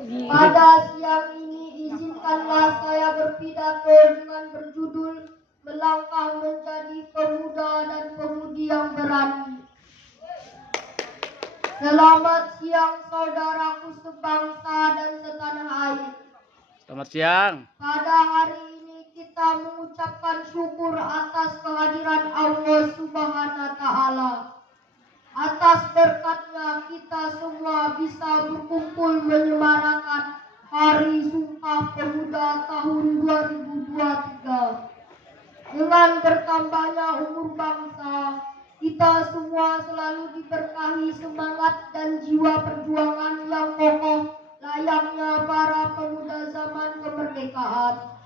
Pada siang ini izinkanlah saya berpidato dengan berjudul Melangkah Menjadi Pemuda dan Pemudi yang Berani. Selamat siang saudaraku sebangsa dan setanah air. Selamat siang. Pada hari ini kita mengucapkan syukur atas kehadiran Allah Subhanahu wa Ta'ala. Atas berkatnya kita semua bisa berkumpul menyemarakan Hari Sumpah Pemuda tahun 2023. Dengan bertambahnya umur bangsa, kita semua selalu diberkahi semangat dan jiwa perjuangan yang kokoh layaknya para pemuda zaman kemerdekaan.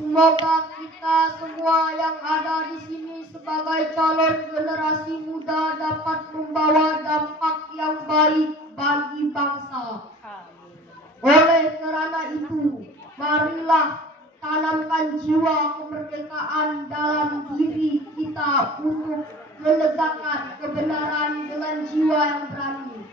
Semoga kita semua yang ada di sini sebagai calon generasi muda dapat membawa dampak yang baik bagi bangsa. Oleh karena itu, marilah tanamkan jiwa kemerdekaan dalam diri kita untuk menegakkan kebenaran dengan jiwa yang berani.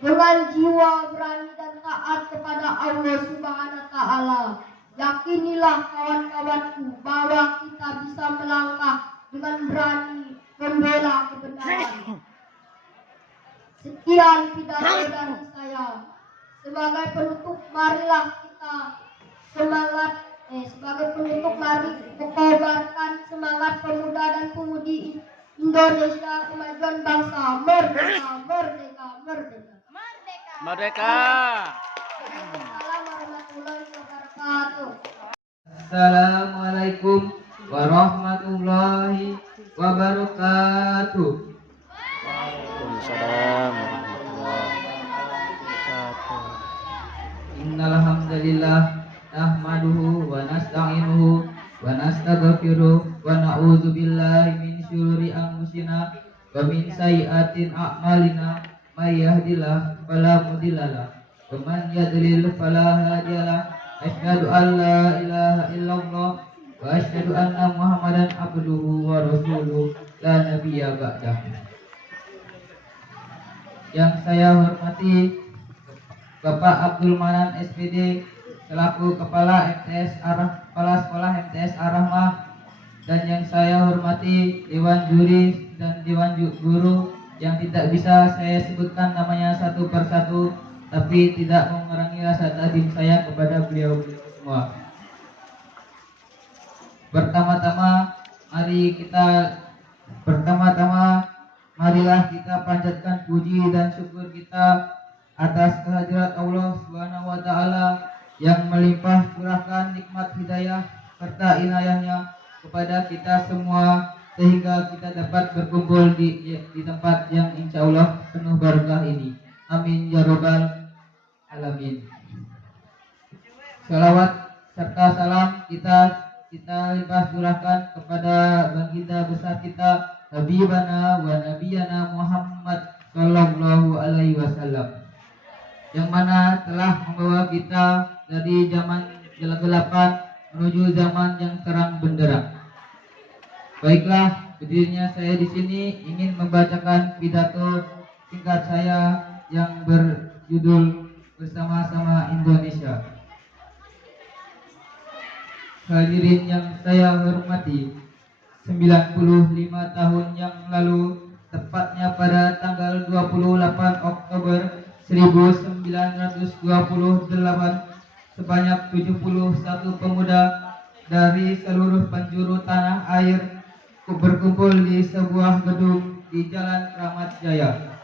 Dengan jiwa berani dan taat kepada Allah Subhanahu wa Ta'ala. Yakinilah kawan-kawanku bahwa kita bisa melangkah dengan berani membela kebenaran. Sekian pidato dari saya. Sebagai penutup marilah kita sebagai penutup mari mengobarkan semangat pemuda dan pemudi Indonesia kemajuan bangsa. Merdeka, merdeka, merdeka. Merdeka. Assalamualaikum warahmatullahi wabarakatuh. Assalamualaikum warahmatullahi wabarakatuh. Waalaikumsalam warahmatullahi wabarakatuh. Innal hamdalillah nahmaduhu wa nasta'inuhu wa nastaghfiruh wa na'udzu billahi min syururi anfusina wa min sayyiatin a'malina may yahdihillahu fala mudhillalah wa man yudlil fala hadiyalah. Asyhadu an la ilaha illallah wa asyhadu anna Muhammadan abduhu wa rasuluhu la nabiyya ba'dah. Yang saya hormati Bapak Abdul Manan SPD selaku Kepala Sekolah MTS Ar-Rahmah, dan yang saya hormati Dewan Juri dan Dewan Guru yang tidak bisa saya sebutkan namanya satu persatu, tapi tidak mengurangi rasa takdim saya kepada beliau semua. Marilah kita panjatkan puji dan syukur kita atas kehadirat Allah Subhanahu wa Ta'ala yang melimpah curahkan nikmat hidayah serta inayahnya kepada kita semua, sehingga kita dapat berkumpul di tempat yang insya Allah penuh berkah ini. Amin ya robbal alamin. Salawat serta salam kita limpah curahkan kepada baginda besar kita Habibana wa Nabiyana Muhammad Sallallahu Alaihi Wasallam, yang mana telah membawa kita dari zaman gelap-gelapan menuju zaman yang terang benderang. Baiklah, berdirinya saya di sini ingin membacakan pidato singkat saya yang berjudul Bersama-sama Indonesia. Hadirin yang saya hormati, 95 tahun yang lalu, tepatnya pada tanggal 28 Oktober 1928, sebanyak 71 pemuda dari seluruh penjuru tanah air berkumpul di sebuah gedung di Jalan Kramat Jaya.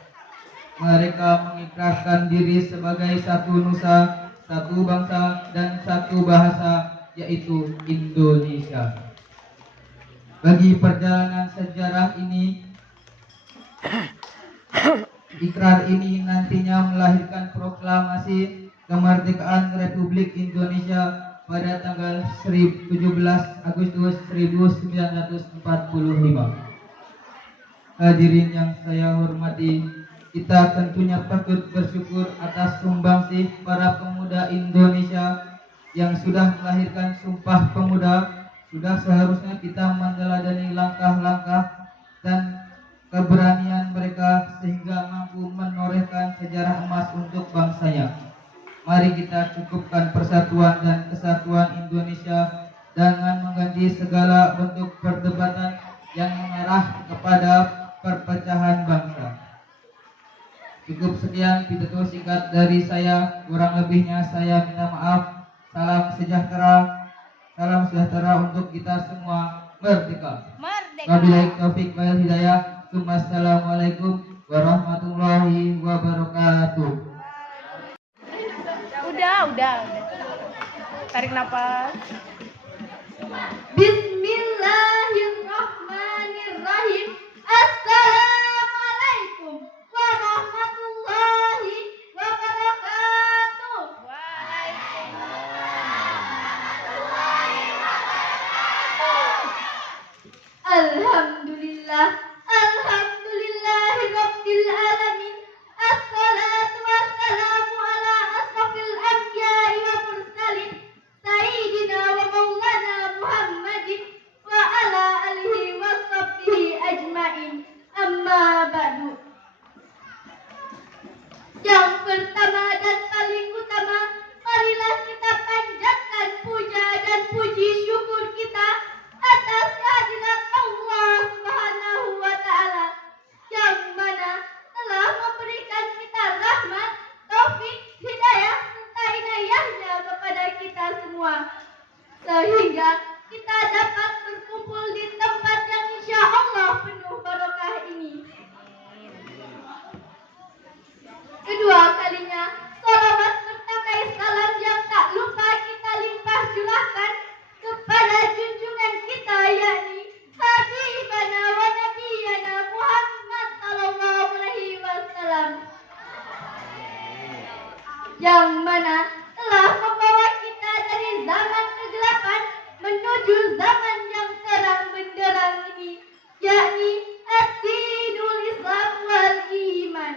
Mereka mengikrarkan diri sebagai satu nusa, satu bangsa, dan satu bahasa, yaitu Indonesia. Bagi perjalanan sejarah ini, ikrar ini nantinya melahirkan proklamasi kemerdekaan Republik Indonesia pada tanggal 17 Agustus 1945. Hadirin yang saya hormati, kita tentunya patut bersyukur atas sumbangsih para pemuda Indonesia yang sudah melahirkan Sumpah Pemuda. Sudah seharusnya kita meneladani langkah-langkah dan keberanian mereka sehingga mampu menorehkan sejarah emas untuk bangsanya. Mari kita cukupkan persatuan dan kesatuan Indonesia dengan mengganti segala bentuk perdebatan yang mengarah kepada perpecahan bangsa. Cukup sekian pidato singkat dari saya, kurang lebihnya saya minta maaf. Salam sejahtera untuk kita semua. Merdeka. Wabillahi taufik wal hidayah. Wassalamualaikum warahmatullahi wabarakatuh. Udah. Tarik nafas. Bismillahirrahmanirrahim. Assalamualaikum warahmatullahi wabarakatuh. Alhamdulillah, alhamdulillahirabbil alamin. Assalatu wassalamu ala asrofil anbiya'i wa mursalin sayyidina wa maulana Muhammadin wa ala alihi wa sahbihi ajmain. Amma ba'du. Yang pertama dan paling utama, marilah kita panjatkan puja dan puji syukur kita atas kehadirat Allah Subhanahu wa Ta'ala, yang mana telah memberikan kita rahmat, taufik, hidayah serta inayahnya kepada kita semua, sehingga kita dapat berkumpul di tempat yang insya Allah penuh barokah ini. Kedua kalinya, salawat bertakai salam yang tak lupa kita limpah curahkan kepada junjungan kita, yakni Habibana wa Nabiyana Muhammad sallallahu alaihi wasallam, yang mana telah membawa kita dari zaman kegelapan menuju zaman yang terang benderang ini, yakni ad-dinul Islam wal iman.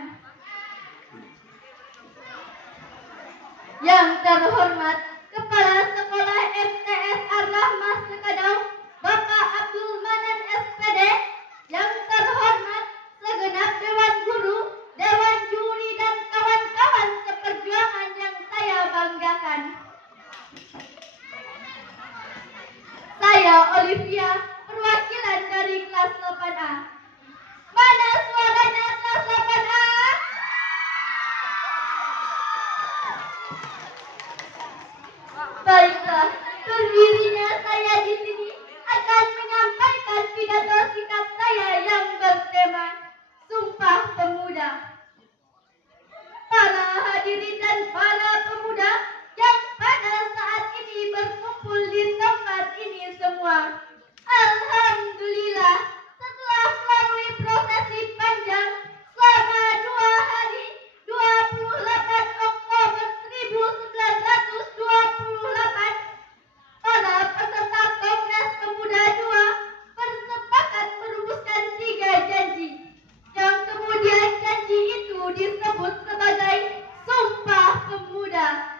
Yang terhormat Kepala Sekolah MTS Ar-Rahmah Sekadau, Bapak Abdul Manan SPD, yang terhormat segenap Dewan Guru, Dewan Juri dan kawan-kawan seperjuangan yang saya banggakan. Saya Olivia, perwakilan dari kelas 8A. Mana suaranya kelas 8A? Baiklah, berdirinya saya di sini akan menyampaikan pidato singkat saya yang bertema Sumpah Pemuda. Para hadirin dan para pemuda yang pada saat ini berkumpul di tempat ini semua, alhamdulillah, setelah melalui prosesi panjang selama 2 hari, 28 Oktober 1928, para peserta Kongres Pemuda II bersepakat merumuskan 3 janji, yang kemudian janji itu disebut sebagai Sumpah Pemuda.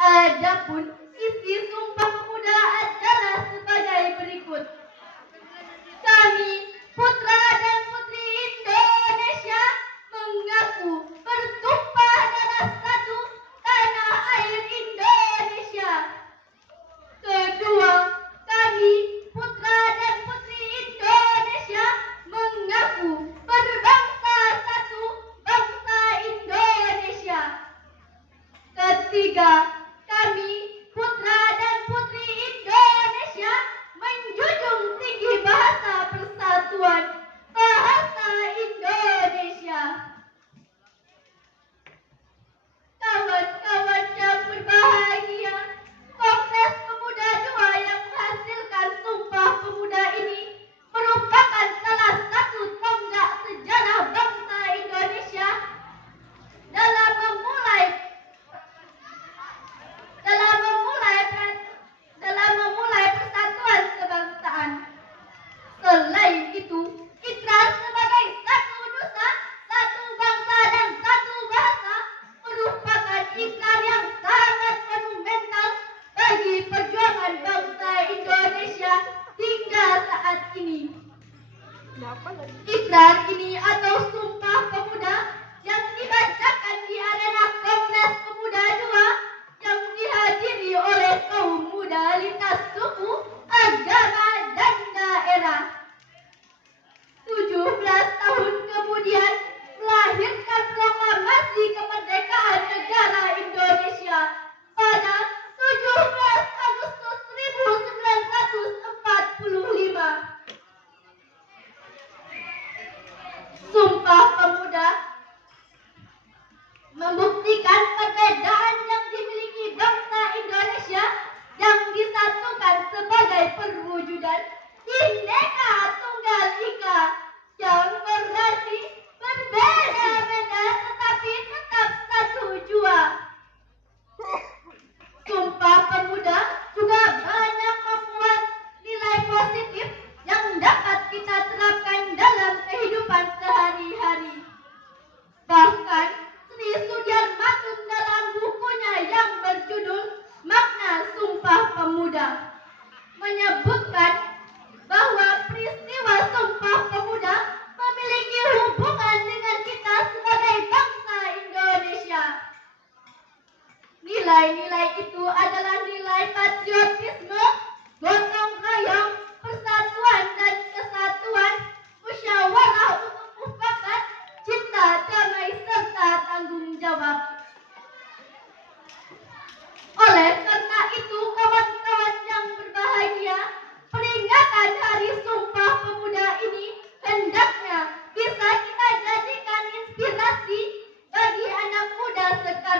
Adapun isi Sumpah Pemuda adalah sebagai berikut. Kami, putra dan putri Indonesia, mengaku bertumpah darah satu tanah air Indonesia. Kedua, kami, putra dan putri Indonesia, mengaku berbangsa satu, bangsa Indonesia. Ketiga, kami,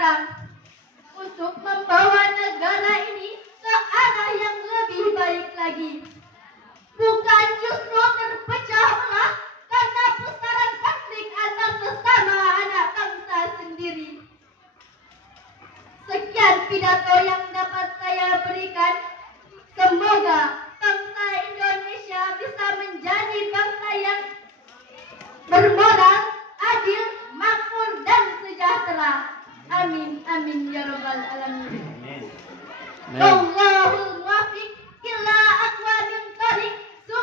sekarang untuk membawa negara ini ke arah yang lebih baik lagi. Bukan justru terpecah belah karena pusaran konflik antar sesama anak bangsa sendiri. Sekian pidato yang dapat saya berikan. Semoga bangsa Indonesia bisa menjadi bangsa yang bermoral, adil, makmur, dan sejahtera. Amin, amin, ya rabbal alamin. Allahul muwaffiq ila aqwamit thoriq.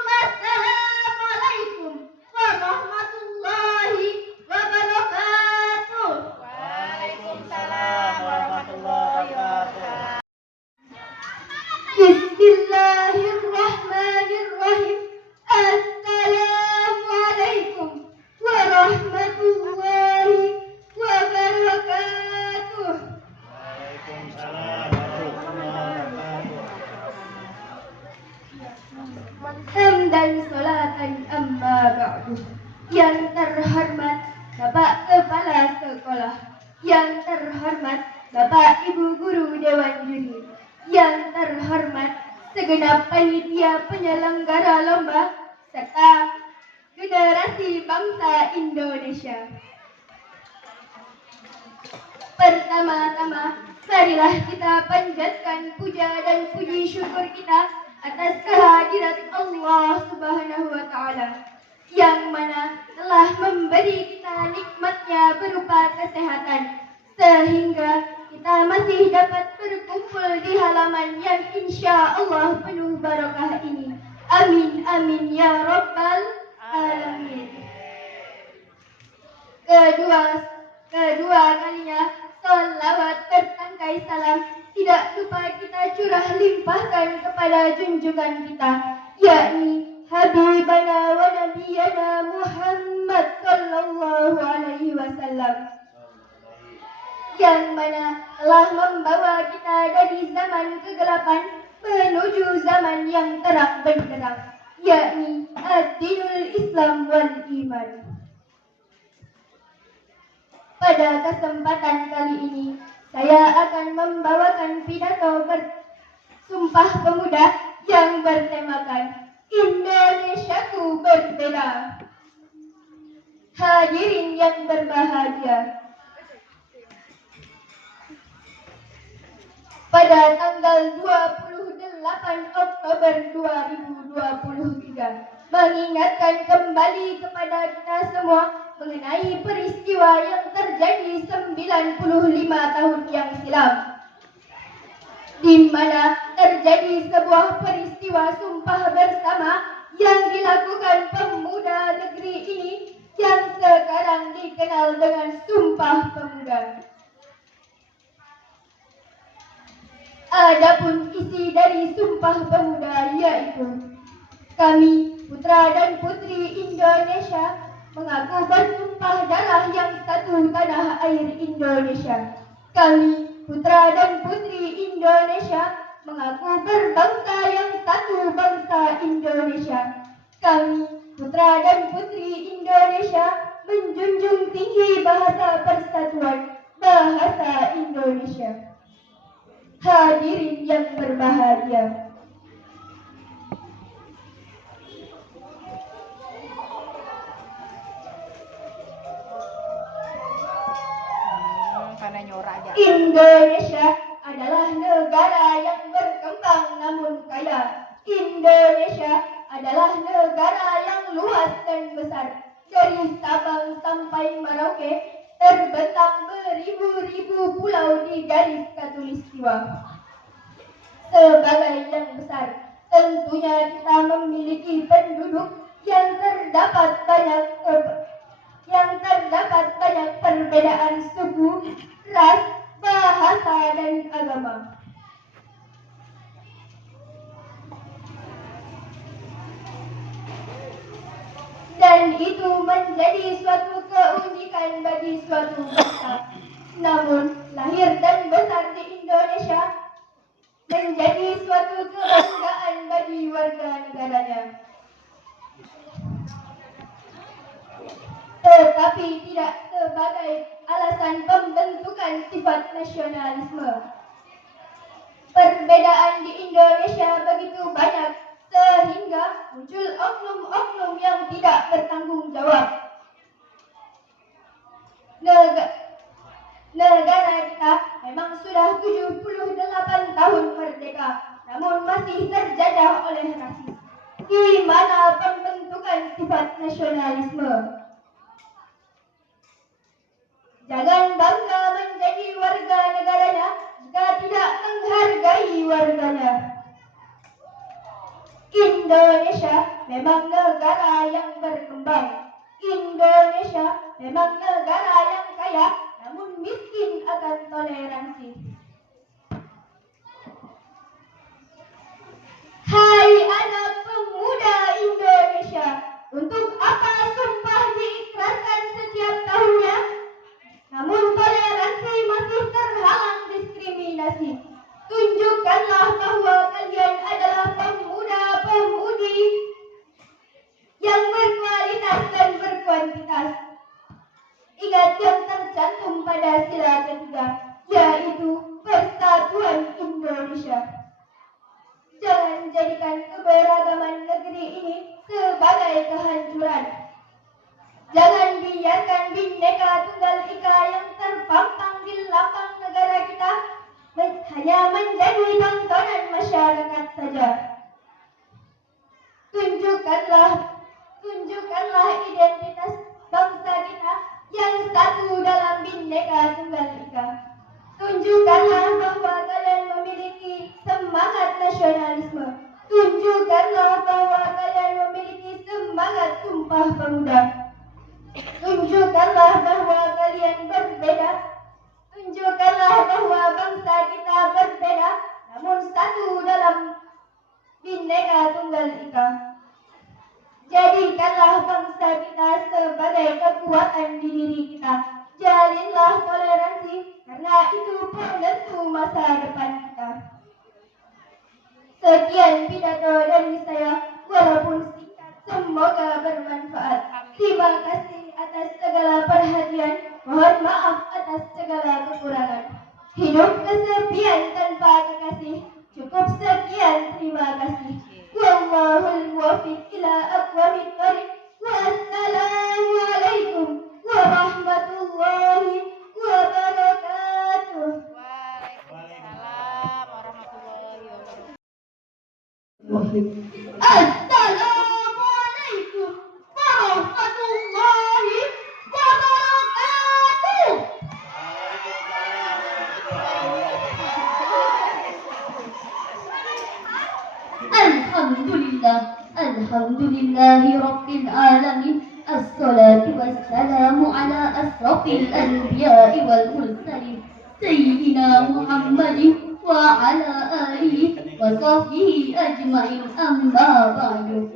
Assalamualaikum warahmatullahi wabarakatuh. Waalaikumsalam warahmatullahi wabarakatuh. Bismillahirrahmanirrahim. Assalamualaikum warahmatullahi wabarakatuh. Hamdan salatan amma ba'du. Yang terhormat Bapak Kepala Sekolah, yang terhormat Bapak Ibu Guru Dewan Juri, yang terhormat segenap panitia penyelenggara lomba serta generasi bangsa Indonesia. Pertama-tama, marilah kita panjatkan puja dan puji syukur kita atas kehadirat Allah Subhanahu wa Ta'ala, yang mana telah memberi kita nikmatnya berupa kesehatan, sehingga kita masih dapat berkumpul di halaman yang insya Allah penuh barokah ini. Amin, amin, ya rabbal alamin. Kedua kalinya, salawat bertangkai salam tidak lupa kita curah limpahkan kepada junjungan kita, yakni Habibana wa Nabiyana Muhammad sallallahu alaihi wasallam, yang mana telah membawa kita dari zaman kegelapan menuju zaman yang terang benderang, yakni ad-dinul Islam wal iman. Pada kesempatan kali ini, saya akan membawakan pidato bersumpah pemuda yang bertemakan Indonesiaku berbeda. Hadirin yang berbahagia, pada tanggal 28 Oktober 2023, mengingatkan kembali kepada kita semua mengenai peristiwa yang terjadi 95 tahun yang silam, di mana terjadi sebuah peristiwa sumpah bersama yang dilakukan pemuda negeri ini yang sekarang dikenal dengan Sumpah Pemuda. Adapun isi dari Sumpah Pemuda yaitu, kami putra dan putri Indonesia mengaku bertumpah darah yang satu tanah air Indonesia. Kami putra dan putri Indonesia mengaku berbangsa yang satu bangsa Indonesia. Kami putra dan putri Indonesia menjunjung tinggi bahasa persatuan, bahasa Indonesia. Hadirin yang berbahagia, Indonesia adalah negara yang berkembang namun kaya. Indonesia adalah negara yang luas dan besar. Dari Sabang sampai Merauke, terbentang beribu-ribu pulau di garis khatulistiwa. Sebagai yang besar, tentunya kita memiliki penduduk yang terdapat banyak perbedaan suku, ras, bahasa, dan agama. Dan itu menjadi suatu keunikan bagi suatu bangsa. Namun, lahir dan besar di Indonesia menjadi suatu kebanggaan bagi warga negaranya. tetapi tidak sebagai alasan pembentukan sifat nasionalisme. Perbedaan di Indonesia begitu banyak sehingga muncul oknum-oknum yang tidak bertanggung jawab. Negara kita memang sudah 78 tahun merdeka, namun masih terjajah oleh rasis. Di mana pembentukan sifat nasionalisme? Jangan bangga menjadi warga negaranya jika tidak menghargai warganya. Indonesia memang negara yang berkembang. Indonesia memang negara yang kaya, namun miskin akan toleransi. Hai anak pemuda Indonesia, untuk apa sumpah diikrarkan setiap tahunnya? Namun toleransi masih terhalang diskriminasi. Tunjukkanlah bahwa kalian adalah pemuda-pemudi yang berkualitas dan berkuantitas. Ingat yang tercantum pada sila ketiga, yaitu persatuan Indonesia. Jangan jadikan keberagaman negeri ini sebagai kehancuran. Jangan biarkan Bhinneka Tunggal Ika yang terpampang di lambang negara kita hanya menjadi tontonan masyarakat saja. Tunjukkanlah identitas bangsa kita yang satu dalam Bhinneka Tunggal Ika. Tunjukkanlah bahwa kalian memiliki semangat nasionalisme. Tunjukkanlah bahwa kalian memiliki semangat Sumpah Pemuda. Tunjukkanlah bahwa kalian berbeda. Tunjukkanlah bahwa bangsa kita berbeda, namun satu dalam Bhinneka Tunggal Ika. Jadikanlah bangsa kita sebagai kekuatan di diri kita. Jalinlah toleransi, karena itu penentu masa depan kita. Sekian pidato dari saya, walaupun singkat, semoga bermanfaat. Terima kasih atas segala perhatian, mohon maaf atas segala kekurangan. Hidup kesepian tanpa kekasih, cukup sekian, terima kasih. Wallahul muwaffiq ila aqwamit thoriq. Wassalamualaikum warahmatullahi wabarakatuh. Waalaikumsalam warahmatullahi wabarakatuh. Assalamualaikum warahmatullahi wabarakatuh. Alhamdulillahi rabbil alamin. Assalatu wassalamu ala asrafil anbiya'i wal mursalin Sayyidina Muhammadin wa ala alihi wa sahbihi ajma'in, amma ba'du.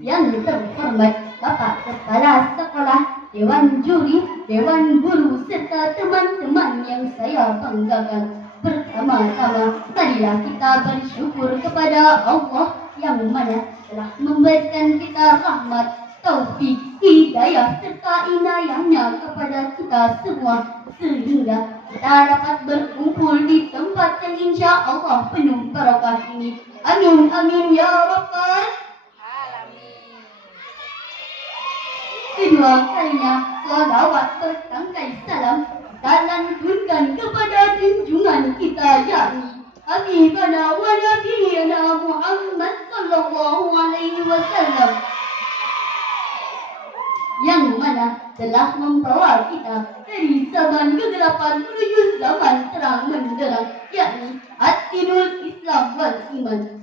Yang terhormat Bapak Kepala Sekolah, Dewan Juri, Dewan Guru, serta teman-teman yang saya banggakan. Pertama-tama, marilah kita bersyukur kepada Allah yang mana telah memberikan kita rahmat, taufik, hidayah, serta inayahnya kepada kita semua, sehingga kita dapat berkumpul di tempat yang insya Allah penuh barokah ini. Amin, amin, ya Rabbal Alamin. Kedua kalinya, salawat bertangkai salam kita lantunkan kepada junjungan kita, yakni Habibana wa Nabiyana Muhammad sallallahu alaihi wasallam, yang mana telah membawa kita dari zaman kegelapan menuju zaman terang menderang, yakni Ad-Dinul Islam wal Iman.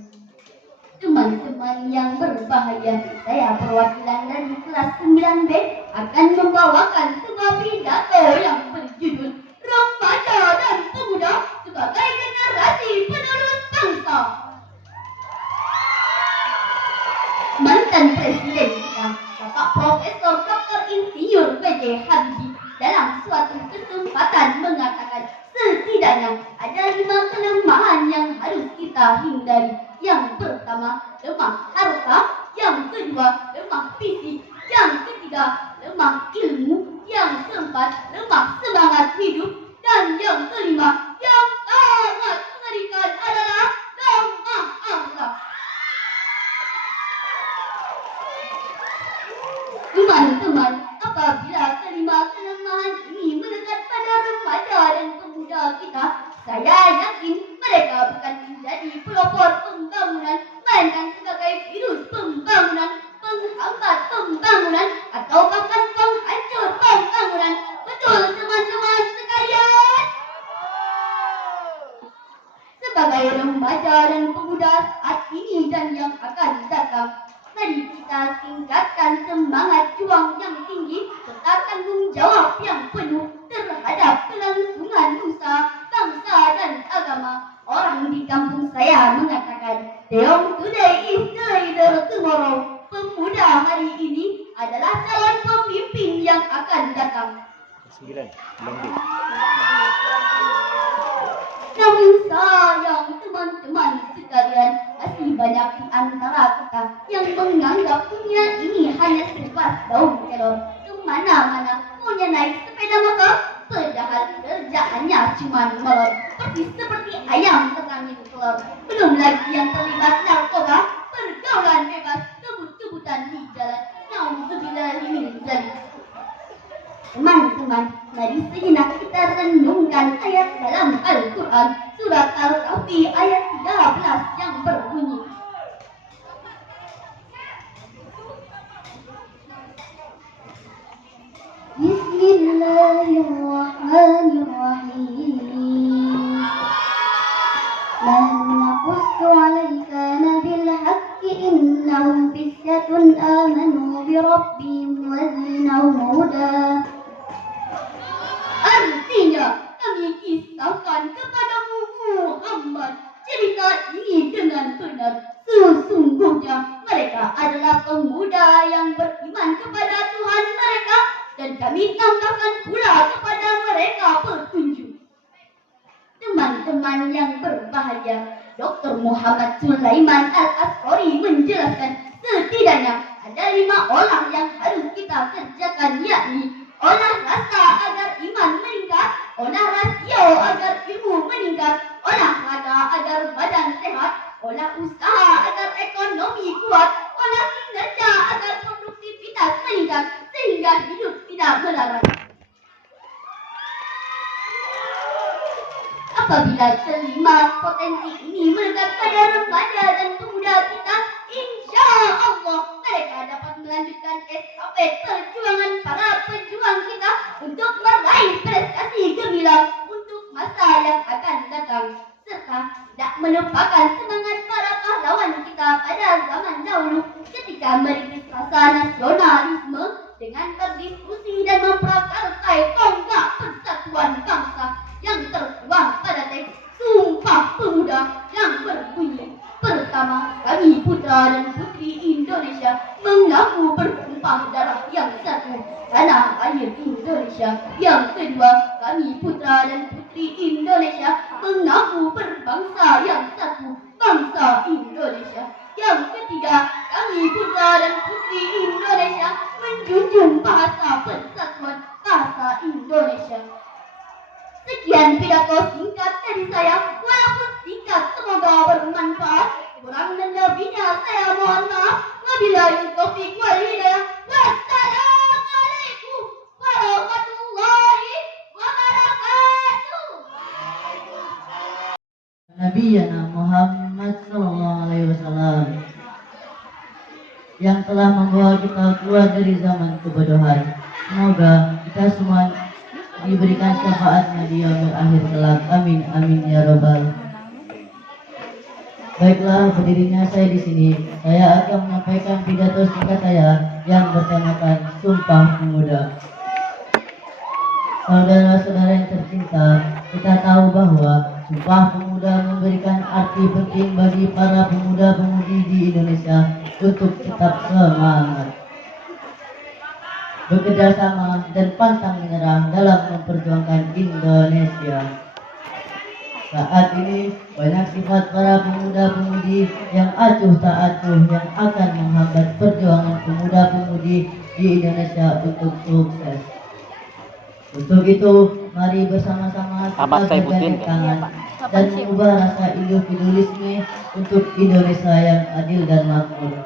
Teman-teman yang berbahagia, saya perwakilan dari kelas 9B akan membawakan sebuah pidato yang berjudul Remaja dan Pemuda sebagai generasi penerus bangsa. Mantan Presiden kita, Bapak Profesor Dr. Insinyur B.J. Habibie, dalam suatu kesempatan mengatakan setidaknya ada 5 kelemahan yang harus kita hindari. Yang pertama, lemah harta. Yang kedua, lemah fisik. Yang ketiga, lemah ilmu. keempat, lemak semangat hidup. Dan yang kelima, yang sangat mengerikan adalah lemah akhlak. Teman-teman, apabila kelima kelemahan ini melekat pada remaja dan pemuda kita, saya yakin mereka bukan menjadi pelopor pembangunan, melainkan sebagai virus pembangunan, penghambat pembangunan, atau bahkan penghancur pembangunan. Betul teman-teman sekalian? Sebagai remaja dan pemuda saat ini dan yang akan datang, mari kita tingkatkan semangat juang yang tinggi serta tanggung jawab yang penuh terhadap kelangsungan nusa, bangsa dan agama. Orang di kampung saya mengatakan, "The young today is the leader tomorrow." Pemuda hari ini adalah calon pemimpin yang akan datang. 9, belum. Namun sayang teman-teman sekalian, masih banyak di antara kita yang menganggap dunia ini hanya sebatas daun kelor. Kemana-mana maunya naik sepeda motor, padahal kerjaannya cuma molor, seperti ayam terangin telur. Belum lagi yang terlibat narkoba, pergaulan bebas, kebut-kebutan di jalan. Nauzubillahi min dzalik. Teman-teman, mari sejenak kita renungkan ayat dalam Al-Quran, surat Al-Kahfi ayat 13 yang berbunyi, Bismillahirrahmanirrahim. Nahnu naqussu 'alaika nabil haqqi innahum fityatun amanu bi rabbihim wa zidnahum huda. Artinya, kami kisahkan kepadamu Muhammad cerita ini dengan benar. Sesungguhnya mereka adalah pemuda yang beriman kepada Tuhan mereka, dan kami tambahkan pula kepada mereka petunjuk. Teman-teman yang berbahagia, Dr. Muhammad Sulaiman Al-Asqari menjelaskan setidaknya ada 5 olah yang harus kita kerjakan, yakni olah rasa agar iman meningkat, olah rasio agar ilmu meningkat, olahraga agar badan sehat, olah usaha agar ekonomi kuat, olah kinerja agar produktivitas meningkat, sehingga hidup tidak melarat. Apabila kelima potensi ini melekat pada remaja dan pemuda kita, insya Allah mereka dapat melanjutkan estafet perjuangan para pejuang kita untuk meraih prestasi gemilang untuk masa yang akan datang, serta tidak melupakan semangat para pahlawan kita pada zaman dahulu ketika merintis rasa nasionalisme dengan berdiskusi dan memprakartai tonggak persatuan bangsa yang tertuang pada teks Sumpah Pemuda yang berbunyi, pertama, kami putra dan putri Indonesia mengaku bertumpah darah yang satu, tanah air Indonesia. Yang kedua, kami putra dan putri Indonesia mengaku berbangsa yang satu, bangsa Indonesia. Yang ketiga, kami putra dan putri Indonesia menjunjung bahasa persatuan, bahasa Indonesia. Sekian pidato singkat dari saya, walaupun singkat semoga bermanfaat. Kurang dan lebihnya saya mohon maaf. Wabillahi taufiq wal hidayah. Wassalamualaikum warahmatullahi wabarakatuh. Nabiyyana Muhammad sallallahu alaihi wasallam yang telah membawa kita keluar dari zaman kebodohan. Semoga kita semua diberikan syafaatnya di yaumil akhir kelak. Amin amin ya robbal. Baiklah, berdirinya saya di sini. Saya akan menyampaikan pidato singkat saya yang bertemakan Sumpah Pemuda. Saudara-saudara yang tercinta, kita tahu bahwa Sumpah Pemuda memberikan arti penting bagi para pemuda-pemudi di Indonesia untuk tetap semangat, bekerja sama dan pantang menyerah dalam memperjuangkan Indonesia. Saat ini banyak sifat para pemuda-pemudi yang acuh tak acuh yang akan menghambat perjuangan pemuda-pemudi di Indonesia untuk sukses. Untuk itu, mari bersama-sama kita Abang saya bergandeng butuhin, tangan dan mengubah rasa individualisme untuk Indonesia yang adil dan makmur.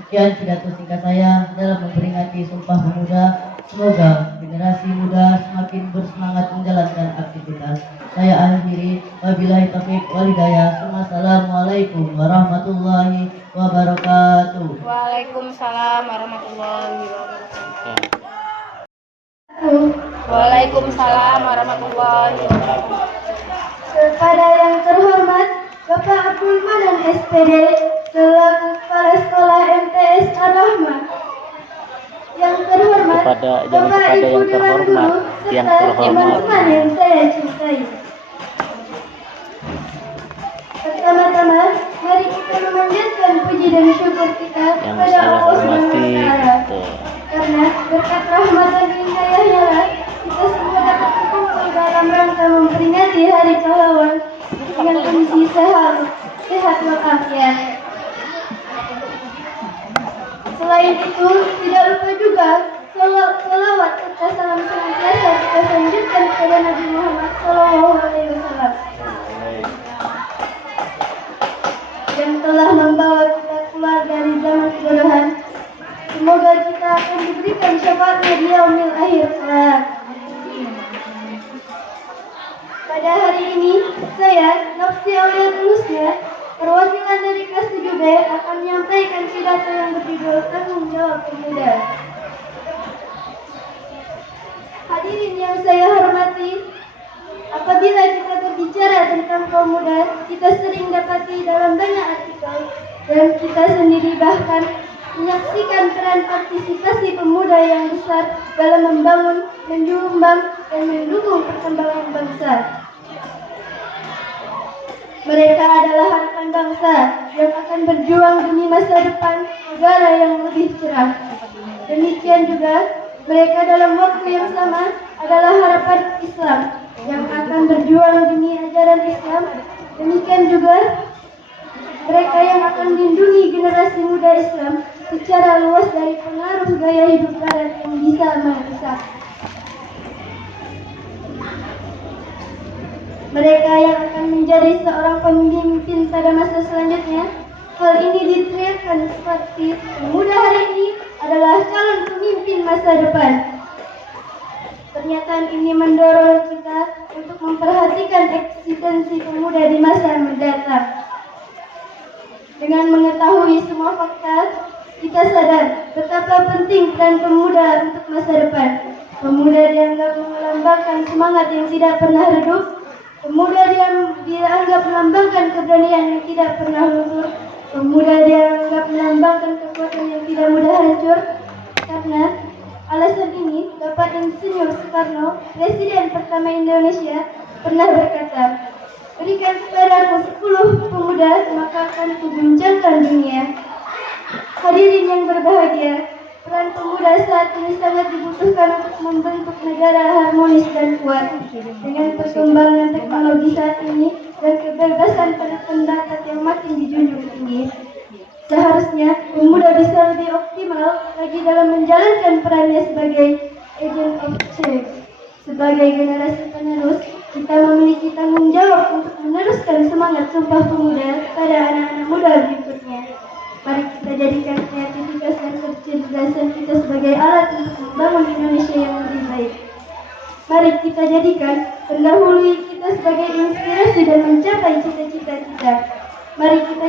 Sekian pidato singkat saya dalam memperingati Sumpah Pemuda. Semoga generasi muda semakin bersemangat menjalankan aktivitas. Saya akhiri, wabillahi taufiq wal hidayah. Wassalamualaikum warahmatullahi wabarakatuh. Waalaikumsalam warahmatullahi wabarakatuh. Ya. Waalaikumsalam warahmatullahi wabarakatuh. Kepada yang terhormat Bapak Abdul Manan SPD selaku Kepala Sekolah MTS Ar-Rahman. Yang terhormat Bapak Ibu Dewan Guru serta teman-teman yang saya cintai. Pertama-tama, mari kita memanjatkan puji dan syukur kita Yang kepada saya Allah Subhanahu hormati, wa Ta'ala. Karena berkat rahmat dan hidayahnya lah, kita semua dapat berkumpul dalam rangka memperingati Hari Pahlawan dengan kondisi sehat walafiat. Selain itu, tidak lupa juga salawat serta salam senantiasa kita sanjungkan kepada Nabi Muhammad SAW yang telah membawa kita keluar dari zaman kebodohan. Semoga kita akan diberikan syafaatnya di yaumil akhir kelak. Pada hari ini, saya, Nafsi Aulia Tulusnya, perwakilan dari kelas 7B akan menyampaikan pidato yang berjudul Tanggung Jawab Pemuda. Hadirin yang saya hormati, apabila kita berbicara tentang kaum muda, kita sering dapati dalam banyak artikel dan kita sendiri bahkan menyaksikan peran partisipasi pemuda yang besar dalam membangun, menyumbang, dan mendukung perkembangan bangsa. Mereka adalah harapan bangsa yang akan berjuang demi masa depan negara yang lebih cerah. Demikian juga, mereka dalam waktu yang sama adalah harapan Islam yang akan berjuang demi ajaran Islam. Demikian juga, mereka yang akan melindungi generasi muda Islam secara luas dari pengaruh gaya hidup barat yang bisa merusak. Mereka yang akan menjadi seorang pemimpin pada masa selanjutnya. Hal ini diteriakkan seperti pemuda hari ini adalah calon pemimpin masa depan. Pernyataan ini mendorong kita untuk memperhatikan eksistensi pemuda di masa mendatang. Dengan mengetahui semua fakta, kita sadar betapa penting peran pemuda untuk masa depan. Pemuda dianggap melambangkan semangat yang tidak pernah redup. Pemuda dianggap melambangkan keberanian yang tidak pernah luntur. Pemuda dianggap melambangkan kekuatan yang tidak mudah hancur. Karena alasan ini, Bapak Insinyur Soekarno, Presiden pertama Indonesia, pernah berkata, "Berikan kepadaku 10 pemuda, maka akan kuguncangkan dunia." Hadirin yang berbahagia, peran pemuda saat ini sangat dibutuhkan untuk membentuk negara harmonis dan kuat. Dengan perkembangan teknologi saat ini dan kebebasan berpendapat yang makin dijunjung tinggi, seharusnya pemuda bisa lebih optimal lagi dalam menjalankan perannya sebagai agent of change. Sebagai generasi penerus, kita memiliki tanggung jawab untuk meneruskan semangat Sumpah Pemuda pada anak-anak muda berikutnya. Mari kita jadikan kreativitas dan kecerdasan kita sebagai alat untuk membangun Indonesia yang lebih baik. Mari kita jadikan pendahului kita sebagai inspirasi dan mencapai cita-cita kita. Mari kita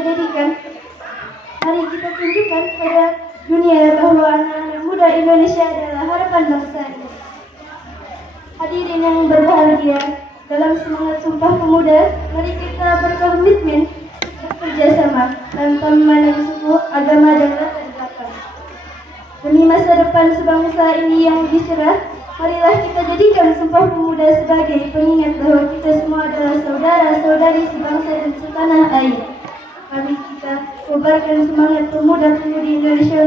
tunjukkan pada dunia bahwa anak-anak muda Indonesia adalah harapan bangsa ini. Hadirin yang berbahagia, dalam semangat Sumpah Pemuda, mari kita berkomitmen bekerjasama tanpa memandang suku, agama, dan latar belakang. Demi masa depan sebangsa ini yang lebih cerah, marilah kita jadikan Sumpah Pemuda sebagai pengingat bahwa kita semua adalah saudara-saudari sebangsa dan setanah air. Mari kita kobarkan semangat pemuda-pemudi Indonesia